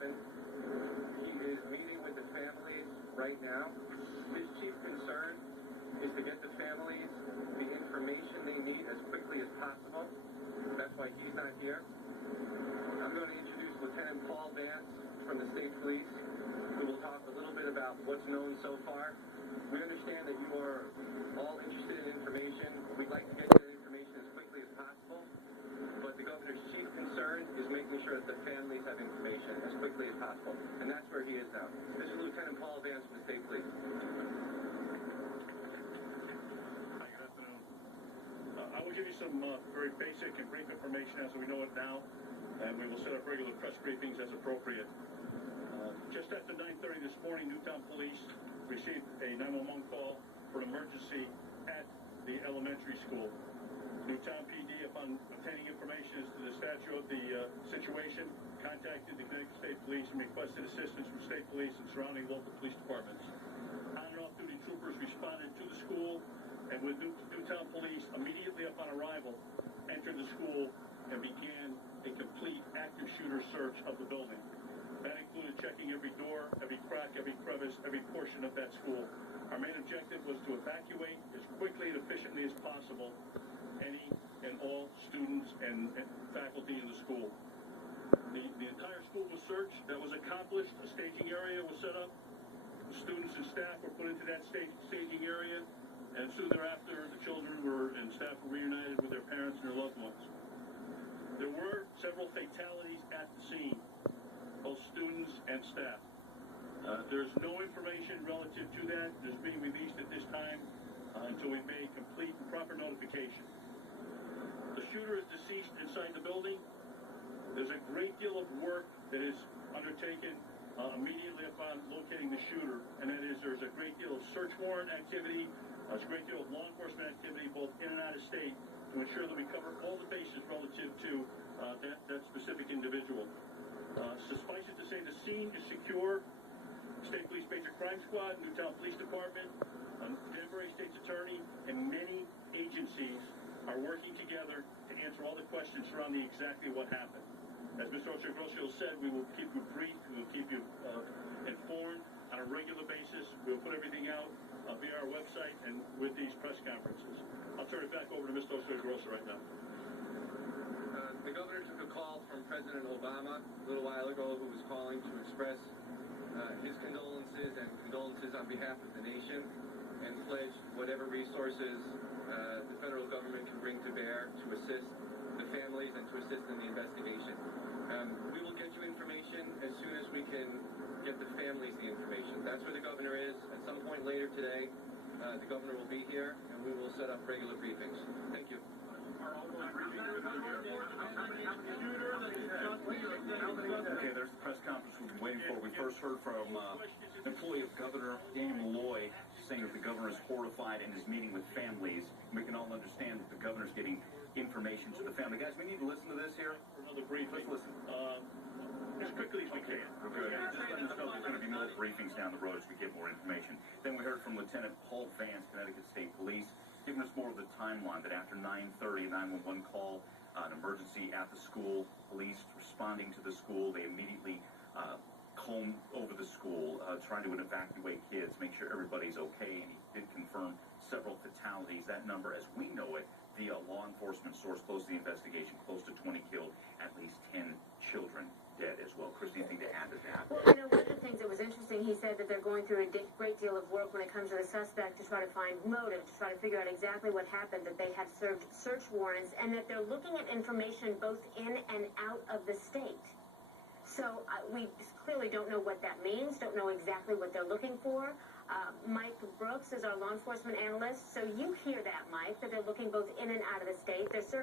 happen. He is meeting with the families right now. His chief concern is to get the families the information they need as quickly as possible. That's why he's not here. I'm going to introduce Lieutenant Paul Vance from the State Police, who will talk a little bit about what's known so far. We understand that you are all interested in information. We'd like to get you that information as quickly as possible, but the governor's chief concern is making sure that the families have information as quickly as possible, and that's where he is now. This is Lieutenant Paul Vance from the State Police. Hi, good afternoon. I will give you some very basic and brief information as we know it now, and we will set up regular press briefings as appropriate. Just after 9:30 this morning, Newtown Police received a 911 call for an emergency at the elementary school. Newtown PD, upon obtaining information as to the stature of the situation, contacted the Connecticut State Police and requested assistance from state police and surrounding local police departments. On and off-duty troopers responded to the school, and with Newtown Police, immediately upon arrival, entered the school and began a complete active shooter search of the building. That included checking every door, every crack, every crevice, every portion of that school. Our main objective was to evacuate as quickly and efficiently as possible any and all students and faculty in the school. The entire school was searched. That was accomplished. A staging area was set up. The students and staff were put into that staging area, and soon thereafter, the children and staff were reunited with their parents and their loved ones. There were several fatalities at the scene, both students and staff. There's no information relative to that. There's being released at this time until we've made complete and proper notification. The shooter is deceased inside the building. There's a great deal of work that is undertaken immediately upon locating the shooter, and that is there's a great deal of search warrant activity, there's a great deal of law enforcement activity both in and out of state to ensure that we cover all the bases relative to that specific individual. Suffice it to say, the scene is secure. State Police Major Crime Squad, Newtown Police Department, Danbury State's Attorney, and many agencies are working together to answer all the questions surrounding exactly what happened. As Mr. Ochogrocio said, we will keep you briefed, we will keep you informed on a regular basis. We will put everything out via our website and with these press conferences. I'll turn it back over to Mr. Ochogrocio right now. The governor took a call from President Obama a little while ago, who was calling to express his condolences on behalf of the nation, and pledged whatever resources the federal government can bring to bear to assist the families and to assist in the investigation. We will get you information as soon as we can get the families the information. That's where the governor is. At some point later today, the governor will be here, and we will set up regular briefings. Thank you. Okay, there's the press conference we've been waiting for. We first heard from an employee of Governor Daniel Malloy saying that the governor is horrified and is meeting with families. We can all understand that the governor's getting information to the family. Guys, we need to listen to this here. Another brief. Let's listen. As quickly as we can. Good. Just letting us know there's going to be more briefings down the road as we get more information. Then we heard from Lieutenant Paul Vance, Connecticut State Police, giving us more of the timeline that after 9:30, a 911 call, an emergency at the school, police responding to the school, they immediately combed over the school, trying to evacuate kids, make sure everybody's okay, and he did confirm several fatalities. That number, as we know it, via a law enforcement source close to the investigation, close to 20 killed, at least 10 children dead as well. Christy, anything to add to that? Well, one of the things that was interesting, he said that they're going through a great deal of work when it comes to the suspect to try to find motive, to try to figure out exactly what happened, that they have served search warrants, and that they're looking at information both in and out of the state. So we clearly don't know what that means, don't know exactly what they're looking for. Mike Brooks is our law enforcement analyst, so you hear that, Mike, that they're looking both in and out of the state. They're